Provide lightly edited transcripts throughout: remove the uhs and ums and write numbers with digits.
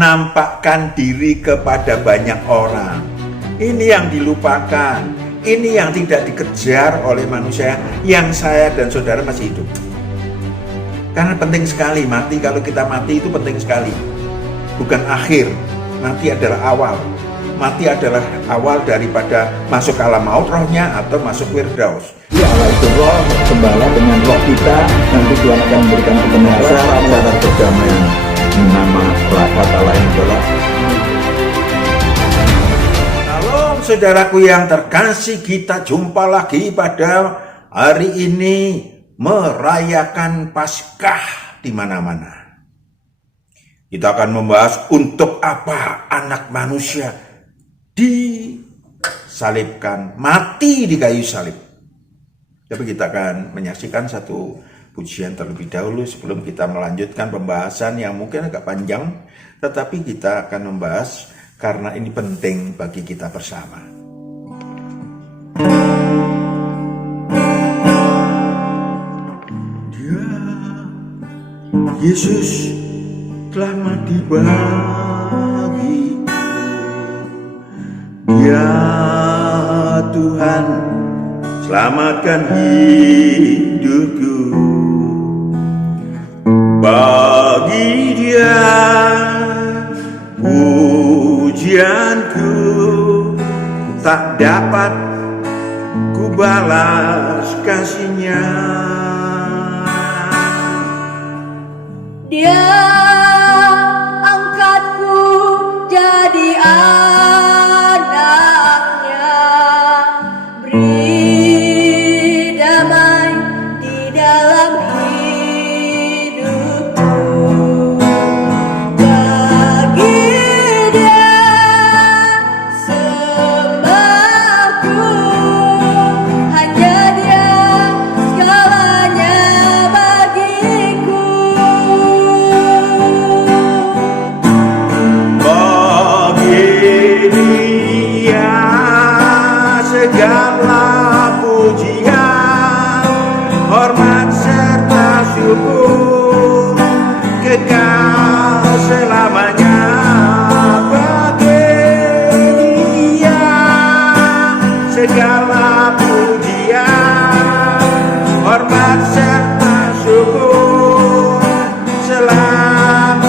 nampakkan diri kepada banyak orang. Ini yang dilupakan, ini yang tidak dikejar oleh manusia yang saya dan saudara masih hidup. Karena penting sekali mati, kalau kita mati itu penting sekali. Bukan akhir, mati adalah awal. Mati adalah awal daripada masuk alam maut rohnya atau masuk firdaus. Ya Allah itu roh, gembala dengan roh kita, nanti Tuhan akan memberikan kebenaran, syarat perdamaian. Nama kata lain adalah Shalom saudaraku yang terkasih, kita jumpa lagi pada hari ini merayakan Paskah di mana-mana. Kita akan membahas untuk apa anak manusia disalibkan, mati di kayu salib. Tapi kita akan menyaksikan satu pujian terlebih dahulu sebelum kita melanjutkan pembahasan yang mungkin agak panjang, tetapi kita akan membahas karena ini penting bagi kita bersama. Yesus telah mati bagiku, ya Tuhan, selamatkan hidupku. Bagi Dia pujianku tak dapat ku balas kasihnya. Dia angkatku jadi anaknya, beri damai di dalam hidupku. Bagi Dia sembahku, hanya Dia segalanya bagiku. Segala pujian, hormat serta syukur kekal selamanya bagi Dia. Segala pujian, hormat serta syukur selama-lamanya.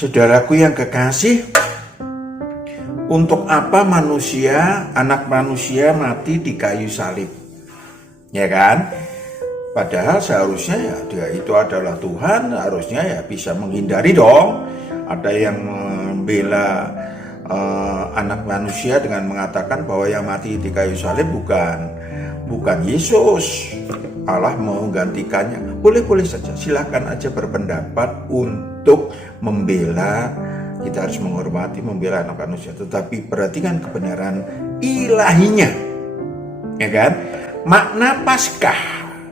Saudaraku yang kekasih, untuk apa anak manusia mati di kayu salib? Ya kan? Padahal seharusnya ya dia itu adalah Tuhan, harusnya ya bisa menghindari dong. Ada yang membela anak manusia dengan mengatakan bahwa yang mati di kayu salib bukan Yesus. Allah mau menggantikannya. Boleh-boleh saja, silakan aja berpendapat untuk membela. Kita harus menghormati, membela anak manusia, tetapi perhatikan kebenaran ilahinya, ya kan? Makna Paskah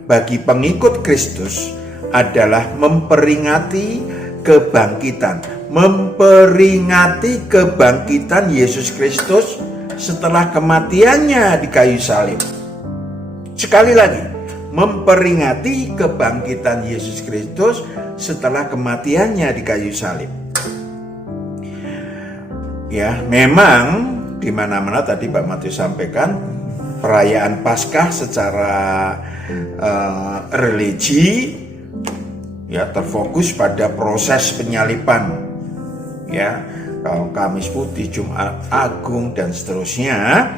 bagi pengikut Kristus adalah memperingati kebangkitan Yesus Kristus setelah kematiannya di kayu salib. Sekali lagi, memperingati kebangkitan Yesus Kristus setelah kematiannya di kayu salib. Ya, memang di mana-mana tadi Pak Matius sampaikan perayaan Paskah secara religi ya terfokus pada proses penyaliban ya, kalau Kamis Putih, Jumat Agung dan seterusnya,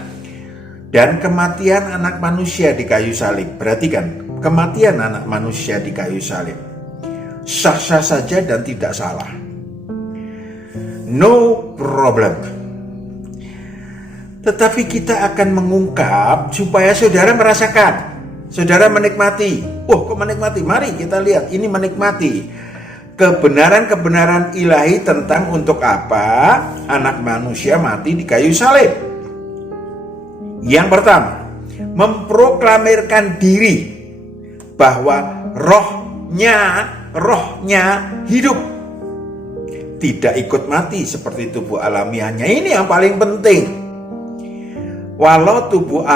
dan kematian anak manusia di kayu salib. Perhatikan, kematian anak manusia di kayu salib sah-sah saja dan tidak salah, no problem. Tetapi kita akan mengungkap supaya saudara merasakan, saudara menikmati. Oh, kok menikmati? Mari kita lihat, ini menikmati kebenaran-kebenaran ilahi tentang untuk apa anak manusia mati di kayu salib. Yang pertama, memproklamirkan diri bahwa rohnya hidup, tidak ikut mati seperti tubuh alamiahnya. Ini yang paling penting. Walau tubuh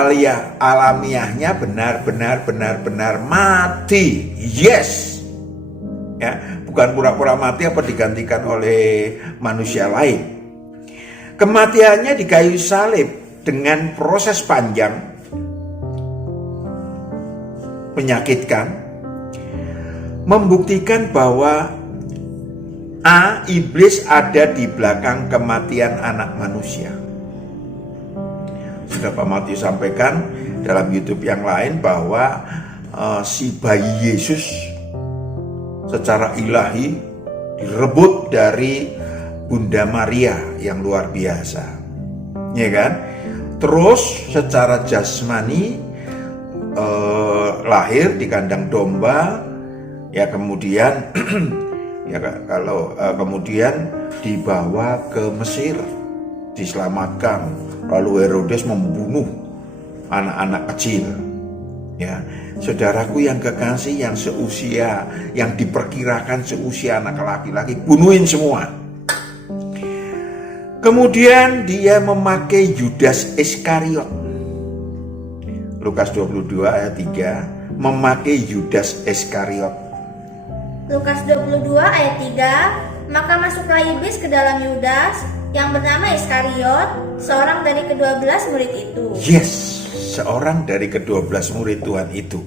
alamiahnya benar-benar mati, yes, ya, bukan pura-pura mati apa digantikan oleh manusia lain. Kematiannya di kayu salib dengan proses panjang, menyakitkan, membuktikan bahwa iblis ada di belakang kematian anak manusia. Sudah Pak Matius sampaikan dalam YouTube yang lain bahwa si bayi Yesus secara ilahi direbut dari Bunda Maria yang luar biasa, ya kan? Terus secara jasmani lahir di kandang domba, ya kemudian ya kalau kemudian dibawa ke Mesir, diselamatkan, lalu Herodes membunuh anak-anak kecil. Ya, saudaraku yang kekasih, yang seusia, yang diperkirakan seusia anak laki-laki, bunuhin semua. Kemudian dia memakai Yudas Iskariot. Lukas 22 ayat 3, memakai Yudas Iskariot. Lukas 22 ayat 3, maka masuklah iblis ke dalam Yudas yang bernama Iskariot, seorang dari ke-12 murid itu. Yes, seorang dari ke-12 murid Tuhan itu.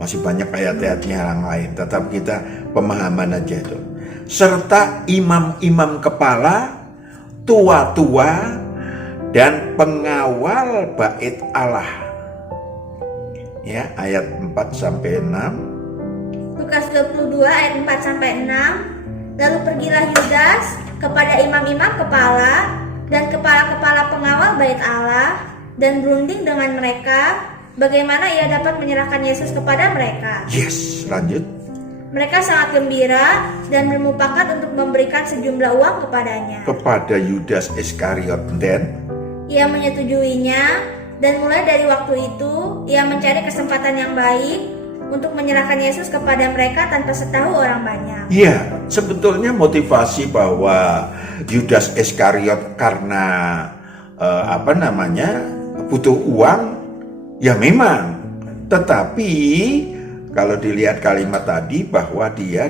Masih banyak ayat-ayatnya yang lain, tetap kita pemahaman aja itu. Serta imam-imam kepala, tua-tua, dan pengawal bait Allah. Ya, ayat 4-6. Lukas 22 ayat 4-6, lalu pergilah Yudas kepada imam-imam kepala dan kepala-kepala pengawal bait Allah dan berunding dengan mereka bagaimana ia dapat menyerahkan Yesus kepada mereka. Yes, lanjut. Mereka sangat gembira dan bermufakat untuk memberikan sejumlah uang kepadanya. Kepada Yudas Iskariot, dan Ia menyetujuinya, dan mulai dari waktu itu ia mencari kesempatan yang baik untuk menyerahkan Yesus kepada mereka tanpa setahu orang banyak. iya, sebetulnya motivasi bahwa Yudas Iskariot karena butuh uang, ya memang. Tetapi kalau dilihat kalimat tadi bahwa dia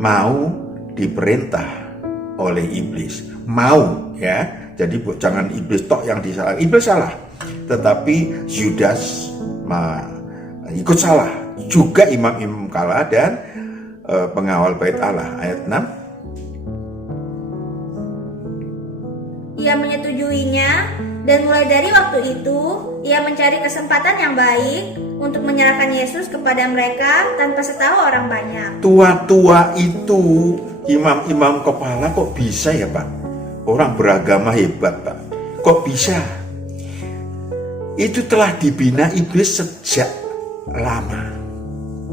mau diperintah oleh iblis, mau ya. Jadi jangan iblis tok yang disalah, iblis salah, tetapi Yudas ikut salah juga, imam-imam kepala dan pengawal bait Allah. Ayat 6, Ia menyetujuinya, dan mulai dari waktu itu ia mencari kesempatan yang baik untuk menyerahkan Yesus kepada mereka tanpa setahu orang banyak. tua-tua itu, imam-imam kepala kok bisa ya Pak? Orang beragama hebat Pak, kok bisa? Itu telah dibina iblis sejak lama.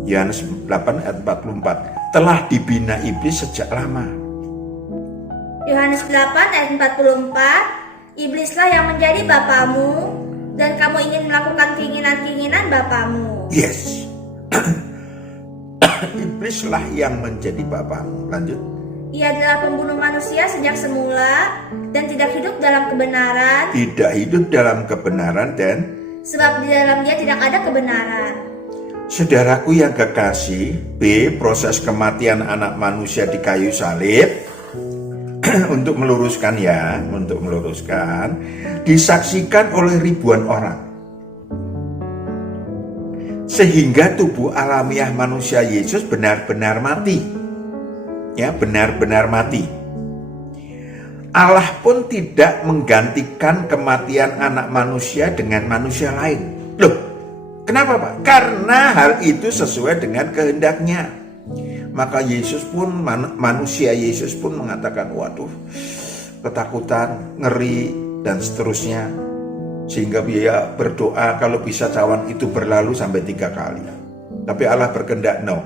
Yohanes 8 ayat 44, telah dibina iblis sejak lama. Yohanes 8 ayat 44, iblislah yang menjadi bapamu, dan kamu ingin melakukan keinginan-keinginan bapamu. Yes. Iblislah yang menjadi bapamu. Lanjut. Ia adalah pembunuh manusia sejak semula dan tidak hidup dalam kebenaran. Tidak hidup dalam kebenaran, dan Sebab di dalam dia tidak ada kebenaran. saudaraku yang kekasih, B, proses kematian anak manusia di kayu salib untuk meluruskan disaksikan oleh ribuan orang. Sehingga tubuh alamiah manusia Yesus benar-benar mati. Ya, benar-benar mati. Allah pun tidak menggantikan kematian anak manusia dengan manusia lain. Loh, kenapa Pak? Karena hal itu sesuai dengan kehendaknya. Maka Yesus pun, manusia Yesus pun mengatakan, waduh, ketakutan, ngeri, dan seterusnya. Sehingga dia berdoa kalau bisa cawan itu berlalu sampai 3 kali. Tapi Allah berkehendak no.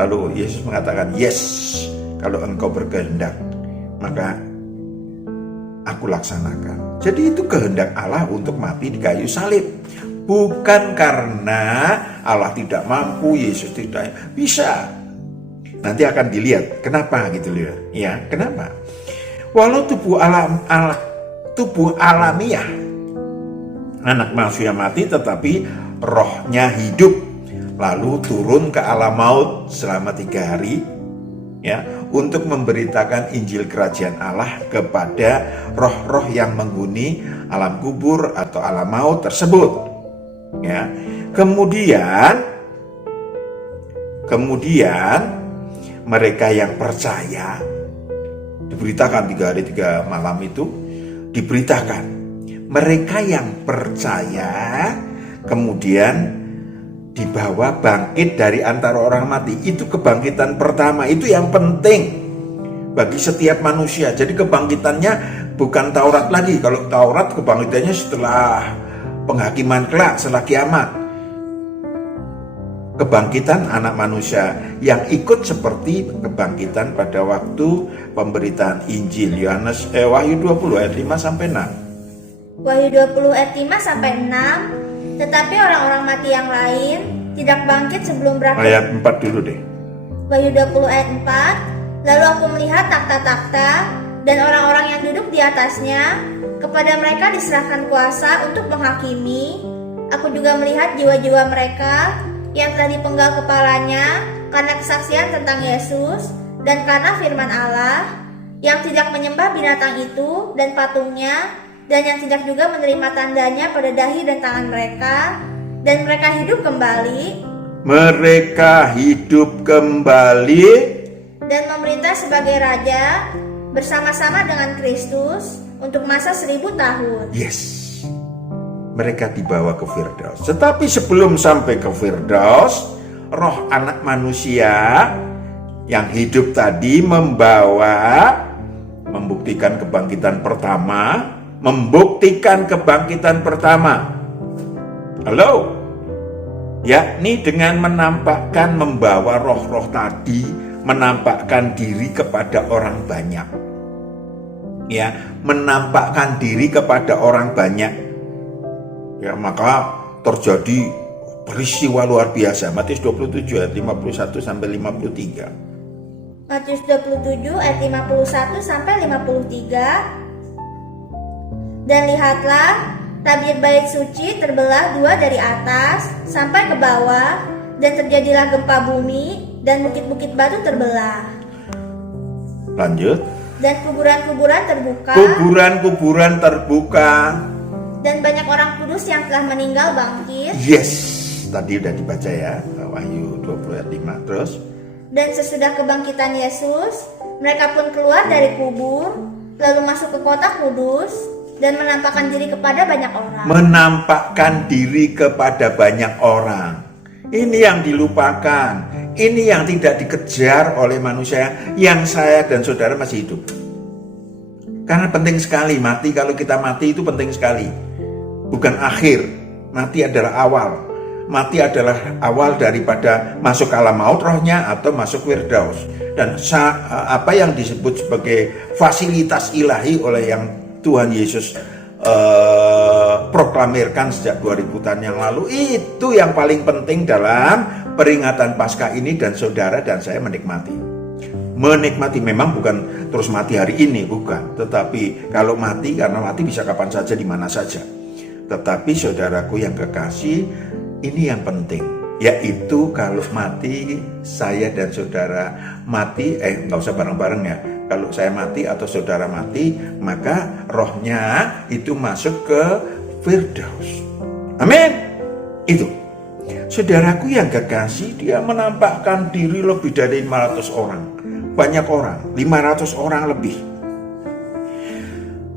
Lalu Yesus mengatakan, yes, kalau engkau berkehendak, maka aku laksanakan. Jadi itu kehendak Allah untuk mati di kayu salib. Bukan karena Allah tidak mampu, Yesus tidak bisa. Nanti akan dilihat kenapa gitu loh. Ya, kenapa? Walau tubuh alamiah anak manusia mati, tetapi rohnya hidup, lalu turun ke alam maut selama 3 hari, ya, untuk memberitakan Injil Kerajaan Allah kepada roh-roh yang menghuni alam kubur atau alam maut tersebut. Ya, kemudian mereka yang percaya diberitakan 3 hari 3 malam itu diberitakan. Mereka yang percaya kemudian dibawa bangkit dari antara orang mati. Itu kebangkitan pertama, itu yang penting bagi setiap manusia. Jadi kebangkitannya bukan Taurat lagi. Kalau Taurat kebangkitannya setelah penghakiman kelak, setelah kiamat. Kebangkitan anak manusia yang ikut seperti kebangkitan pada waktu pemberitaan Injil Wahyu 20 ayat 5 sampai 6. Wahyu 20 ayat 5 sampai 6. Tetapi orang-orang mati yang lain tidak bangkit sebelum berakhir. Ayat 4 dulu deh. Wahyu 20 ayat 4. Lalu aku melihat takhta-takhta dan orang-orang yang duduk di atasnya. Kepada mereka diserahkan kuasa untuk menghakimi. Aku juga melihat jiwa-jiwa mereka yang telah dipenggal kepalanya karena kesaksian tentang Yesus dan karena firman Allah, yang tidak menyembah binatang itu dan patungnya, dan yang tidak juga menerima tandanya pada dahi dan tangan mereka, dan mereka hidup kembali. Mereka hidup kembali Dan memerintah sebagai raja bersama-sama dengan Kristus untuk masa 1000 tahun. Yes. Mereka dibawa ke Firdaus. Tetapi sebelum sampai ke Firdaus, roh anak manusia yang hidup tadi membuktikan kebangkitan pertama. Halo? Yakni dengan membawa roh-roh tadi, menampakkan diri kepada orang banyak. Ya, menampakkan diri kepada orang banyak. Ya, maka terjadi peristiwa luar biasa. Matius 27 ayat 51 sampai 53. Matius 27 ayat 51 sampai 53. Dan lihatlah, tabir bait suci terbelah 2 dari atas sampai ke bawah, dan terjadilah gempa bumi, dan bukit-bukit batu terbelah. Lanjut. Dan kuburan-kuburan terbuka. Kuburan-kuburan terbuka. Dan banyak orang kudus yang telah meninggal bangkit. Yes, tadi udah dibaca ya, Wahyu 20 ayat 5. Terus. Dan sesudah kebangkitan Yesus, mereka pun keluar dari kubur, lalu masuk ke kota kudus, dan menampakkan diri kepada banyak orang. Menampakkan diri kepada banyak orang. Ini yang dilupakan. Ini yang tidak dikejar oleh manusia, yang saya dan saudara masih hidup. Karena penting sekali mati. Kalau kita mati itu penting sekali. Bukan akhir. Mati adalah awal. Mati adalah awal daripada masuk alam maut rohnya atau masuk Firdaus. Dan apa yang disebut sebagai fasilitas ilahi oleh yang Tuhan Yesus proklamirkan sejak 2000 tahun yang lalu, itu yang paling penting dalam peringatan Paskah ini, dan saudara dan saya menikmati memang bukan terus mati hari ini, bukan, tetapi kalau mati, karena mati bisa kapan saja di mana saja. Tetapi saudaraku yang kekasih, ini yang penting, yaitu kalau mati, saya dan saudara mati, nggak usah bareng-bareng ya. kalau saya mati atau saudara mati, maka rohnya itu masuk ke Firdaus. Amin. Itu. Saudaraku yang kekasih, dia menampakkan diri lebih dari 500 orang. Banyak orang, 500 orang lebih.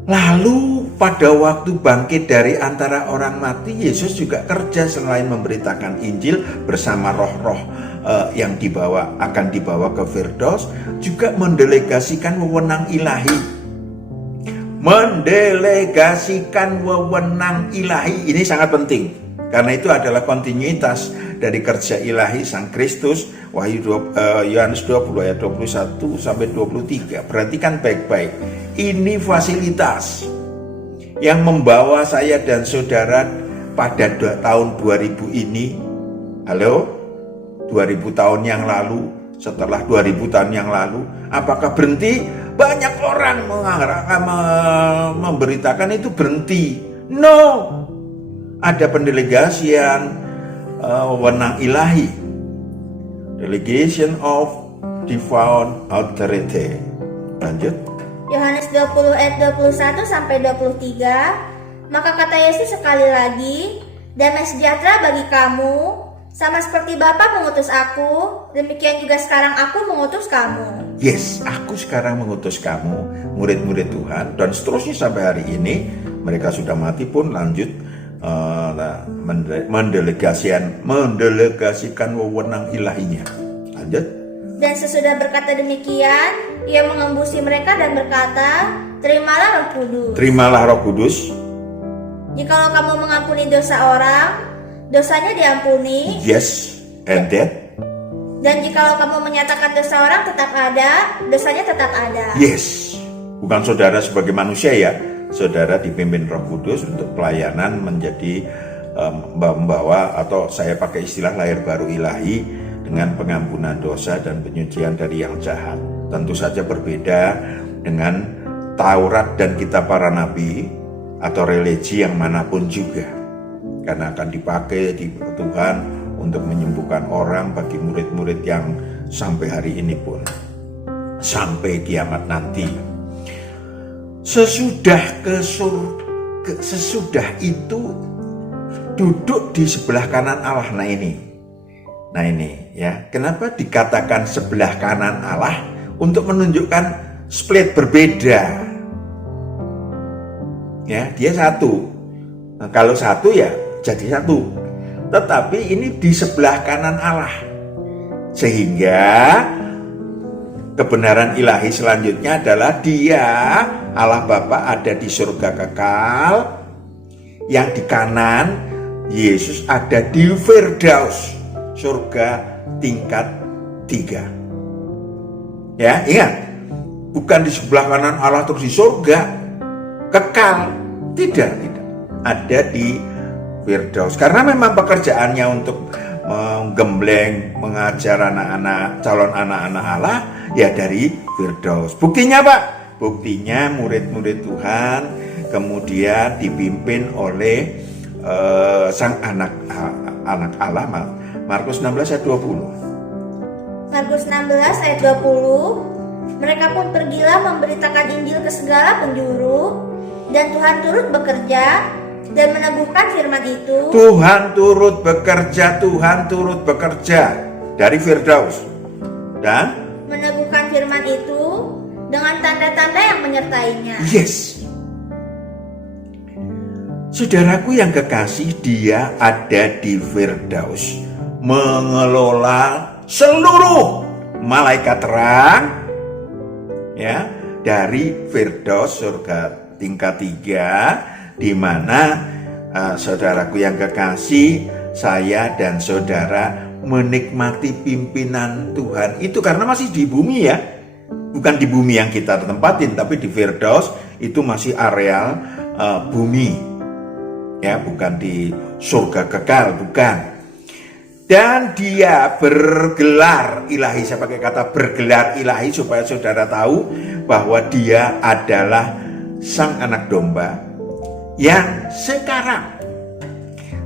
Lalu pada waktu bangkit dari antara orang mati, Yesus juga kerja selain memberitakan Injil bersama roh-roh yang akan dibawa ke Firdaus, juga mendelegasikan wewenang ilahi. Mendelegasikan wewenang ilahi ini sangat penting, karena itu adalah kontinuitas dari kerja ilahi Sang Kristus. Yohanes 20 ayat 21 sampai 23. Perhatikan baik-baik. Ini fasilitas yang membawa saya dan saudara pada tahun 2000 ini. Halo? 2000 tahun yang lalu, setelah 2000 tahun yang lalu, apakah berhenti? Banyak orang memberitakan itu berhenti. No. Ada pendelegasian wewenang ilahi. Delegation of divine authority. Lanjut. Yohanes 20 ayat 21 sampai 23. Maka kata Yesus sekali lagi, damai sejahtera bagi kamu, sama seperti Bapa mengutus aku, demikian juga sekarang aku mengutus kamu. Yes, aku sekarang mengutus kamu, murid-murid Tuhan, dan seterusnya sampai hari ini. Mereka sudah mati pun lanjut mendelegasikan wewenang ilahinya. Lanjut. Dan sesudah berkata demikian, ia mengembusi mereka dan berkata, terimalah Roh Kudus. Terimalah Roh Kudus. Jikalau kamu mengampuni dosa orang, dosanya diampuni. Yes, and that. Dan jikalau kamu menyatakan dosa orang tetap ada, dosanya tetap ada. Yes, bukan saudara sebagai manusia ya. Saudara dipimpin Roh Kudus untuk pelayanan, menjadi membawa, atau saya pakai istilah lahir baru ilahi, dengan pengampunan dosa dan penyucian dari yang jahat. Tentu saja berbeda dengan Taurat dan kitab para nabi atau religi yang manapun juga, karena akan dipakai di Tuhan untuk menyembuhkan orang bagi murid-murid yang sampai hari ini pun, sampai kiamat nanti. Sesudah itu duduk di sebelah kanan Allah. Nah ini ya, kenapa dikatakan sebelah kanan Allah? Untuk menunjukkan split berbeda. Ya, dia satu. Nah, kalau satu ya jadi satu. Tetapi ini di sebelah kanan Allah. Sehingga kebenaran ilahi selanjutnya adalah Dia, Allah Bapa, ada di surga kekal, yang di kanan Yesus ada di Firdaus, surga tingkat 3. Ya, ingat, bukan di sebelah kanan Allah terus di surga kekal, tidak, ada di Firdaus, karena memang pekerjaannya untuk menggembleng, mengajar anak-anak, calon anak-anak Allah, ya dari Firdaus. Buktinya Pak? Buktinya murid-murid Tuhan kemudian dipimpin oleh sang anak Allah. Markus 16 ayat 20. Markus 16 ayat 20. Mereka pun pergilah memberitakan Injil ke segala penjuru, dan Tuhan turut bekerja dan meneguhkan firman itu. Tuhan turut bekerja dari Firdaus dan meneguhkan firman itu dengan tanda-tanda yang menyertainya. Yes. Saudaraku yang kekasih, Dia ada di Firdaus, mengelola seluruh malaikat terang, ya, dari Firdaus, surga tingkat 3, di mana saudaraku yang kekasih, saya dan saudara menikmati pimpinan Tuhan itu karena masih di bumi ya, bukan di bumi yang kita tempatin, tapi di Firdaus itu masih areal bumi ya, bukan di surga kekal, bukan. Dan Dia bergelar ilahi, saya pakai kata bergelar ilahi supaya saudara tahu bahwa Dia adalah Sang Anak Domba yang sekarang,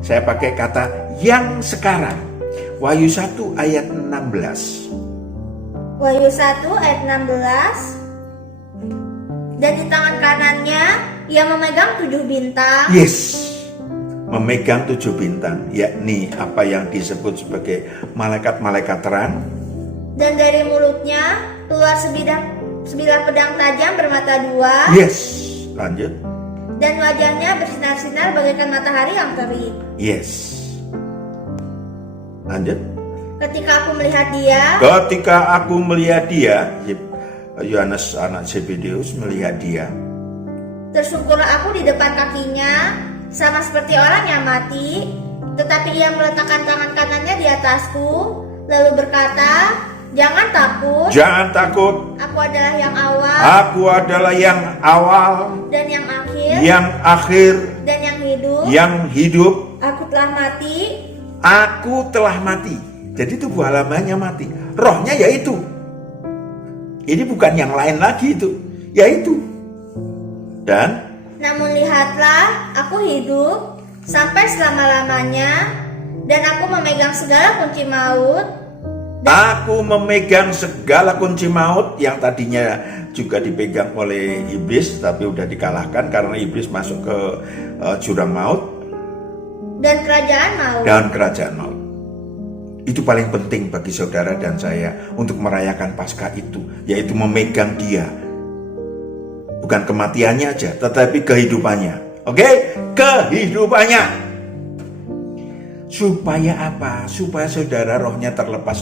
saya pakai kata yang sekarang. Wahyu 1 ayat 16. Wahyu 1 ayat 16. Dan di tangan kanannya ia memegang 7 bintang. Yes, memegang 7 bintang, yakni apa yang disebut sebagai malaikat-malaikat terang. Dan dari mulutnya keluar sebilah pedang tajam bermata 2. Yes, lanjut. Dan wajahnya bersinar-sinar bagaikan matahari yang terik. Yes, lanjut. Ketika aku melihat dia, Yohanes anak Zebedeus melihat dia. tersungkurlah aku di depan kakinya, sama seperti orang yang mati. Tetapi ia meletakkan tangan kanannya di atasku, lalu berkata, jangan takut. Jangan takut. Aku adalah yang awal Aku adalah yang awal, dan yang akhir yang akhir, dan yang hidup. yang hidup. Aku telah mati. Aku telah mati. Jadi tubuh alamiahnya mati. Rohnya yaitu. Ini bukan yang lain lagi itu, yaitu. Dan Namun lihatlah, aku hidup sampai selama-lamanya, dan aku memegang segala kunci maut. aku memegang segala kunci maut yang tadinya juga dipegang oleh iblis, tapi udah dikalahkan karena iblis masuk ke jurang maut Dan kerajaan maut. dan kerajaan maut. Itu paling penting bagi saudara dan saya untuk merayakan Paskah itu, yaitu memegang dia. Bukan kematiannya aja, tetapi kehidupannya. Oke? Kehidupannya. Supaya apa? Supaya saudara rohnya terlepas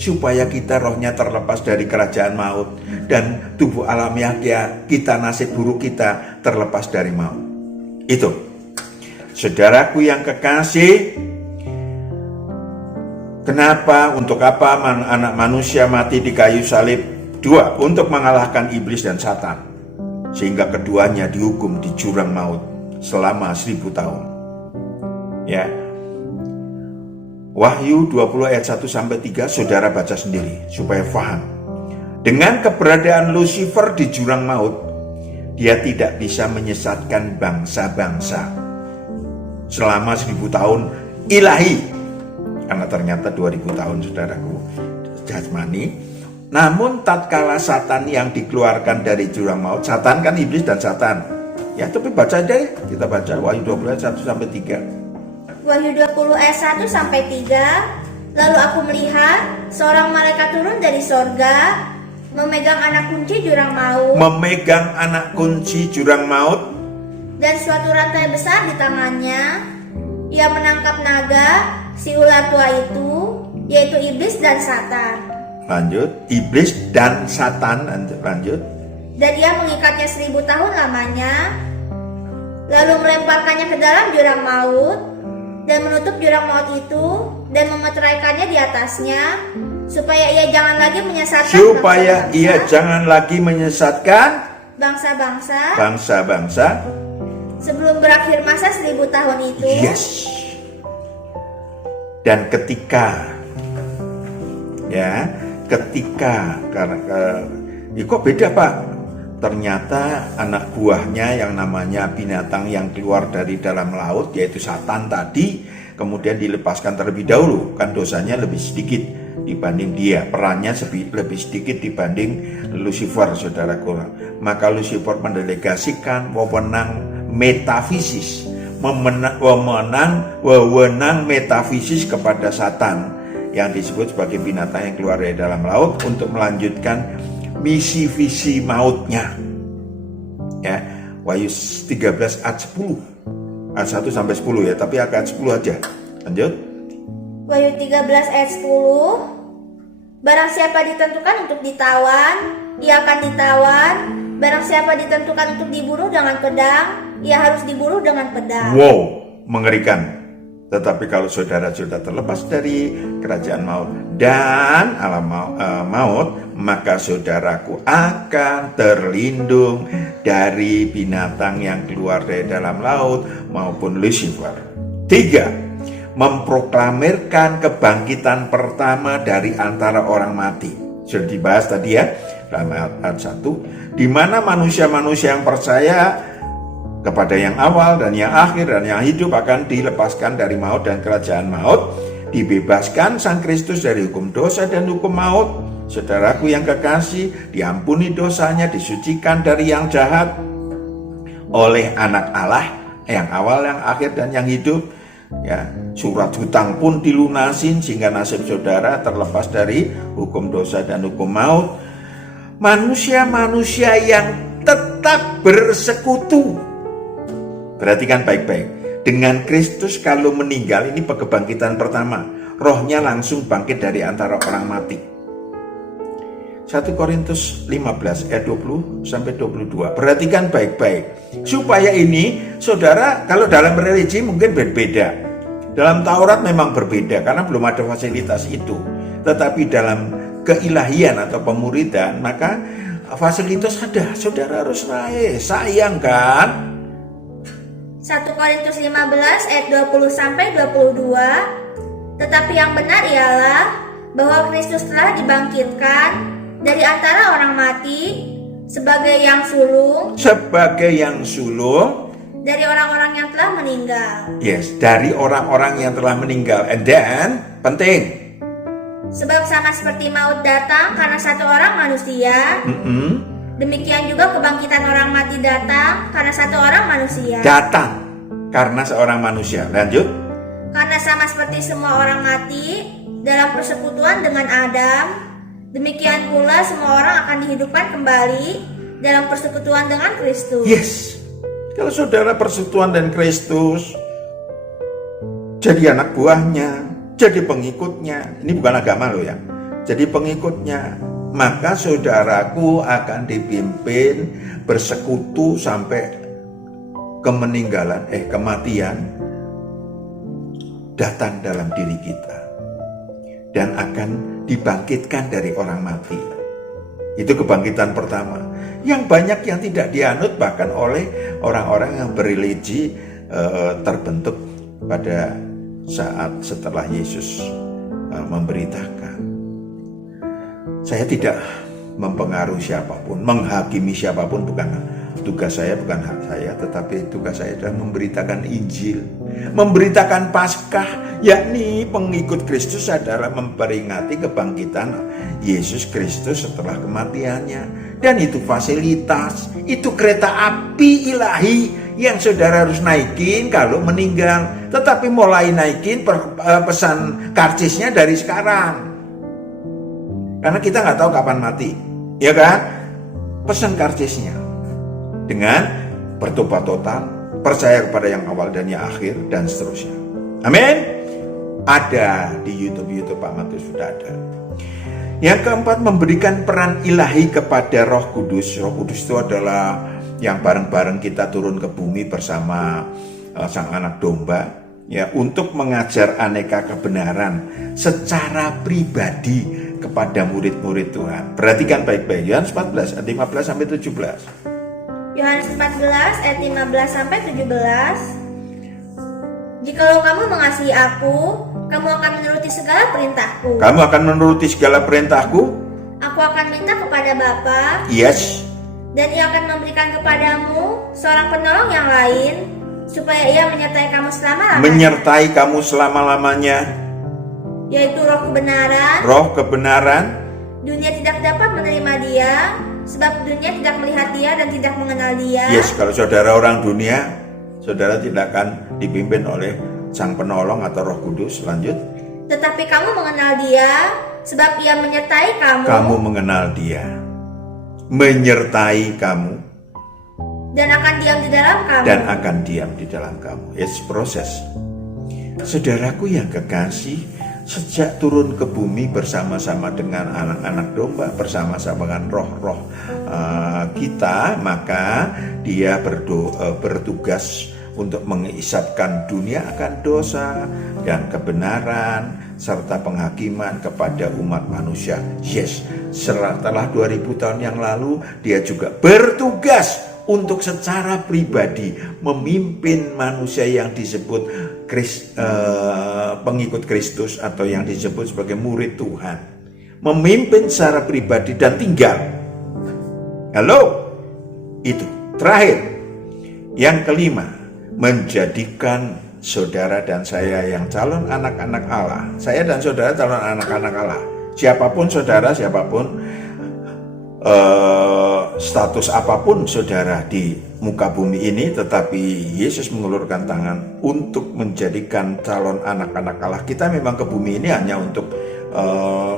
supaya kita rohnya terlepas dari kerajaan maut. Dan tubuh alamiah kita, nasib buruk kita terlepas dari maut. Itu. Saudaraku yang kekasih, kenapa, untuk apa anak manusia mati di kayu salib? 2, untuk mengalahkan iblis dan Satan. Sehingga keduanya dihukum di jurang maut selama 1000 tahun. Ya. Wahyu 20 ayat 1-3, saudara baca sendiri supaya paham. Dengan keberadaan Lucifer di jurang maut, dia tidak bisa menyesatkan bangsa-bangsa selama 1000 tahun ilahi. Karena ternyata 2000 tahun saudaraku jasmani. Namun tatkala Satan yang dikeluarkan dari jurang maut, Satan kan iblis dan Satan. Ya, tapi baca deh, kita baca Wahyu 20 ayat 1-3. Wahyu 20 ayat 1-3. Lalu aku melihat seorang malaikat turun dari sorga, memegang anak kunci jurang maut. Memegang anak kunci jurang maut. Dan suatu rantai besar di tangannya. Ia menangkap naga, si ular tua itu, yaitu iblis dan Satan. Lanjut, iblis dan Satan. Lanjut. Dan ia mengikatnya 1000 tahun lamanya, lalu melemparkannya ke dalam jurang maut, dan menutup jurang maut itu, dan memeteraikannya di atasnya, supaya ia jangan lagi menyesatkan bangsa-bangsa sebelum berakhir masa 1000 tahun itu. Yes. Dan ketika kok beda Pak? Ternyata anak buahnya yang namanya binatang yang keluar dari dalam laut, yaitu Satan tadi, kemudian dilepaskan terlebih dahulu. Kan dosanya lebih sedikit dibanding dia, perannya lebih sedikit dibanding Lucifer, saudaraku. Maka Lucifer mendelegasikan wewenang metafisis, wewenang metafisis kepada Satan yang disebut sebagai binatang yang keluar dari dalam laut untuk melanjutkan misi visi mautnya. Ya, Wahyu 13 ayat 10. Ayat 1-10 ya, tapi ayat 10 aja. Lanjut. Wahyu 13 ayat 10. Barang siapa ditentukan untuk ditawan, ia akan ditawan. Barang siapa ditentukan untuk dibunuh dengan pedang, ia harus dibunuh dengan pedang. Wow, mengerikan. Tetapi kalau saudara sudah terlepas dari kerajaan maut dan alam maut, maka saudaraku akan terlindung dari binatang yang keluar dari dalam laut maupun Lucifer. 3. Memproklamirkan kebangkitan pertama dari antara orang mati. Sudah dibahas tadi ya dalam ayat 1, di mana manusia-manusia yang percaya kepada yang awal dan yang akhir dan yang hidup akan dilepaskan dari maut dan kerajaan maut, dibebaskan Sang Kristus dari hukum dosa dan hukum maut, Saudaraku yang kekasih, diampuni dosanya, disucikan dari yang jahat oleh anak Allah yang awal, yang akhir, dan yang hidup. Ya, surat hutang pun dilunasin sehingga nasib saudara terlepas dari hukum dosa dan hukum maut. Manusia-manusia yang tetap bersekutu. Perhatikan baik-baik. Dengan Kristus kalau meninggal, ini kebangkitan pertama. Rohnya langsung bangkit dari antara orang mati. 1 Korintus 15 ayat 20 sampai 22. Perhatikan baik-baik. Supaya ini, saudara, kalau dalam religi mungkin berbeda. Dalam Taurat memang berbeda karena belum ada fasilitas itu. Tetapi dalam keilahian atau pemuridan, maka fasilitas ada. Saudara harus raih. Sayang kan? 1 Korintus 15 ayat 20 sampai 22. Tetapi yang benar ialah bahwa Kristus telah dibangkitkan dari antara orang mati sebagai yang sulung dari orang-orang yang telah meninggal. Yes, dari orang-orang yang telah meninggal. And then, penting. Sebab sama seperti maut datang karena satu orang manusia, demikian juga kebangkitan orang mati datang karena satu orang manusia. Datang karena seorang manusia. Lanjut. Karena sama seperti semua orang mati dalam persekutuan dengan Adam, demikian pula semua orang akan dihidupkan kembali dalam persekutuan dengan Kristus. Yes. Kalau saudara persekutuan dengan Kristus, jadi anak buahnya, jadi pengikutnya. Ini bukan agama loh ya. Jadi pengikutnya, maka saudaraku akan dipimpin bersekutu sampai kematian datang dalam diri kita dan akan dibangkitkan dari orang mati. Itu kebangkitan pertama. Yang banyak yang tidak dianut bahkan oleh orang-orang yang berreligi terbentuk pada saat setelah Yesus memberitakan. Saya tidak mempengaruhi siapapun, menghakimi siapapun, bukan tugas saya, bukan hak saya, tetapi tugas saya adalah memberitakan Injil, memberitakan Paskah, yakni pengikut Kristus adalah memperingati kebangkitan Yesus Kristus setelah kematiannya. Dan itu fasilitas, itu kereta api ilahi yang saudara harus naikin kalau meninggal. Tetapi mulai naikin pesan karcisnya dari sekarang. Karena kita nggak tahu kapan mati, ya kan? Pesan karcisnya dengan bertobat total, percaya kepada yang awal dan yang akhir, dan seterusnya. Amin. Ada di YouTube Pak Matius sudah ada. Yang keempat, memberikan peran ilahi kepada Roh Kudus. Roh Kudus itu adalah yang bareng-bareng kita turun ke bumi bersama Sang Anak Domba, ya, untuk mengajar aneka kebenaran secara pribadi kepada murid-murid Tuhan. Perhatikan baik-baik, Yohanes 14 ayat 15 sampai 17. Yohanes 14 ayat 15 sampai 17. Jikalau kamu mengasihi aku, kamu akan menuruti segala perintahku. Kamu akan menuruti segala perintahku. Aku akan minta kepada Bapa. Yes. Dan Ia akan memberikan kepadamu seorang penolong yang lain, supaya Ia menyertai kamu selama-lamanya. Menyertai kamu selama-lamanya. Yaitu Roh kebenaran. Roh kebenaran. Dunia tidak dapat menerima Dia, sebab dunia tidak melihat Dia dan tidak mengenal Dia. Yes, kalau saudara orang dunia, saudara tidak akan dipimpin oleh Sang Penolong atau Roh Kudus. Lanjut. Tetapi kamu mengenal Dia, sebab Ia menyertai kamu. Kamu mengenal Dia, menyertai kamu, dan akan diam di dalam kamu. Dan akan diam di dalam kamu. It's proses. Saudaraku yang kekasih, sejak turun ke bumi bersama-sama dengan anak-anak domba, bersama-sama dengan roh-roh kita, maka Dia bertugas untuk mengisapkan dunia akan dosa dan kebenaran serta penghakiman kepada umat manusia. Yes, setelah 2000 tahun yang lalu Dia juga bertugas untuk secara pribadi memimpin manusia yang disebut pengikut Kristus atau yang disebut sebagai murid Tuhan. Memimpin secara pribadi dan tinggal. Halo? Itu. Terakhir. Yang kelima, menjadikan saudara dan saya yang calon anak-anak Allah. Saya dan saudara calon anak-anak Allah. Siapapun saudara, siapapun status apapun saudara di muka bumi ini, tetapi Yesus mengulurkan tangan untuk menjadikan calon anak-anak Allah. Kita memang ke bumi ini hanya untuk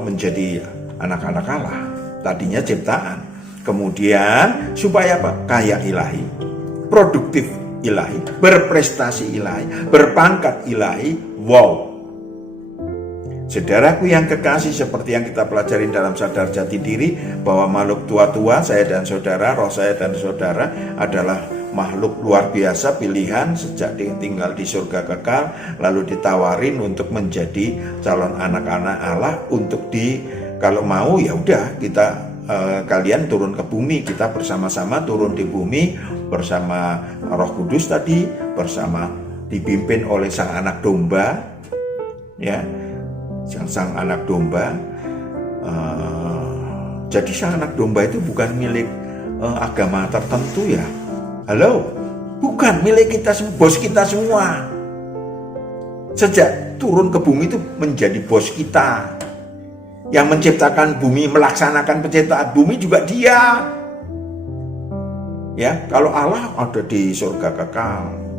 menjadi anak-anak Allah. Tadinya ciptaan, kemudian supaya apa? Kaya ilahi, produktif ilahi, berprestasi ilahi, berpangkat ilahi. Wow. Saudaraku yang kekasih, seperti yang kita pelajari dalam sadar jati diri, bahwa makhluk tua-tua, saya dan saudara, roh saya dan saudara adalah makhluk luar biasa, pilihan sejak tinggal di surga kekal, lalu ditawarin untuk menjadi calon anak-anak Allah, untuk kalau mau ya udah kita kalian turun ke bumi, kita bersama-sama turun di bumi bersama Roh Kudus tadi, bersama dipimpin oleh sang anak domba, ya. Sang anak domba, jadi sang anak domba itu bukan milik agama tertentu ya. Halo, bukan milik kita semua, bos kita semua. Sejak turun ke bumi itu menjadi bos kita. Yang menciptakan bumi, melaksanakan penciptaan bumi juga Dia. Ya, kalau Allah ada di surga kekal,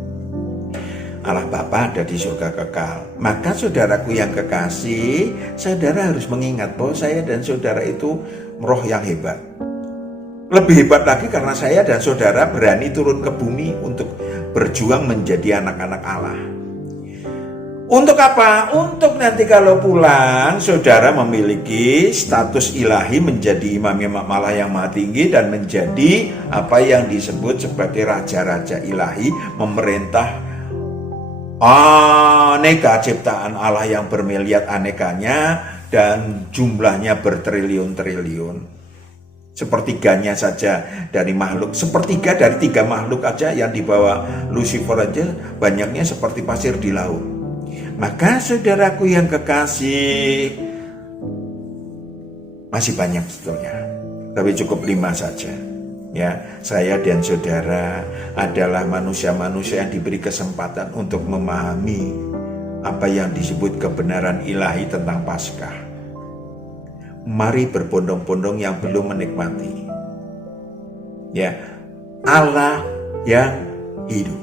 Allah Bapa ada di surga kekal. Maka saudaraku yang kekasih, saudara harus mengingat bahwa saya dan saudara itu roh yang hebat. Lebih hebat lagi karena saya dan saudara berani turun ke bumi untuk berjuang menjadi anak-anak Allah. Untuk apa? Untuk nanti kalau pulang saudara memiliki status ilahi, menjadi imam-imam Allah yang maha tinggi, dan menjadi apa yang disebut sebagai raja-raja ilahi, memerintah aneka ciptaan Allah yang bermiliar anekanya dan jumlahnya bertriliun-triliun. Sepertiganya saja dari makhluk, sepertiga dari 3 makhluk aja yang dibawa Lucifer aja banyaknya seperti pasir di laut. Maka saudaraku yang kekasih, masih banyak sebetulnya, tapi cukup 5 saja. Ya, saya dan saudara adalah manusia-manusia yang diberi kesempatan untuk memahami apa yang disebut kebenaran ilahi tentang Paskah. Mari berbondong-bondong yang belum menikmati. Ya, Allah yang hidup,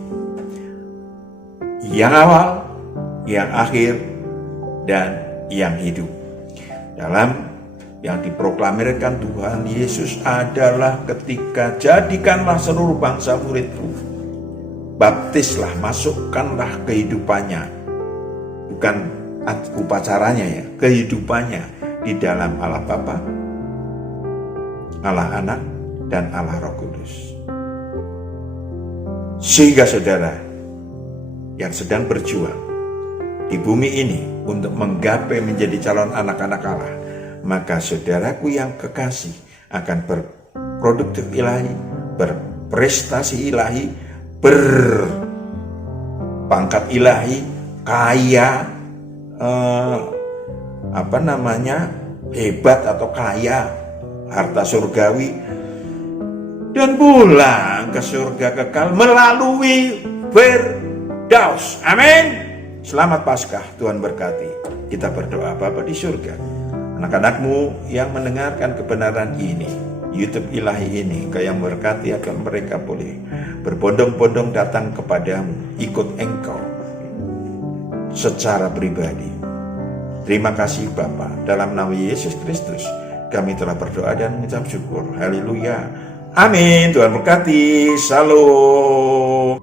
yang awal, yang akhir, dan yang hidup. Dalam yang diproklamirkan Tuhan Yesus adalah ketika jadikanlah seluruh bangsa muridku, baptislah, masukkanlah kehidupannya, bukan upacaranya ya, kehidupannya di dalam Allah Bapa, Allah Anak, dan Allah Roh Kudus. Sehingga saudara yang sedang berjuang di bumi ini untuk menggapai menjadi calon anak-anak Allah, maka saudaraku yang kekasih akan berproduktif ilahi, berprestasi ilahi, berpangkat ilahi, kaya, hebat atau kaya, harta surgawi, dan pulang ke surga kekal melalui Firdaus. Amin. Selamat Paskah, Tuhan berkati. Kita berdoa. Bapa di surga, anak-anakmu yang mendengarkan kebenaran ini, YouTube ilahi ini, Engkau yang berkati agar mereka boleh berbondong-bondong datang kepadamu, ikut Engkau secara pribadi. Terima kasih Bapa, dalam nama Yesus Kristus kami telah berdoa dan mengucap syukur. Haleluya. Amin. Tuhan berkati. Shalom.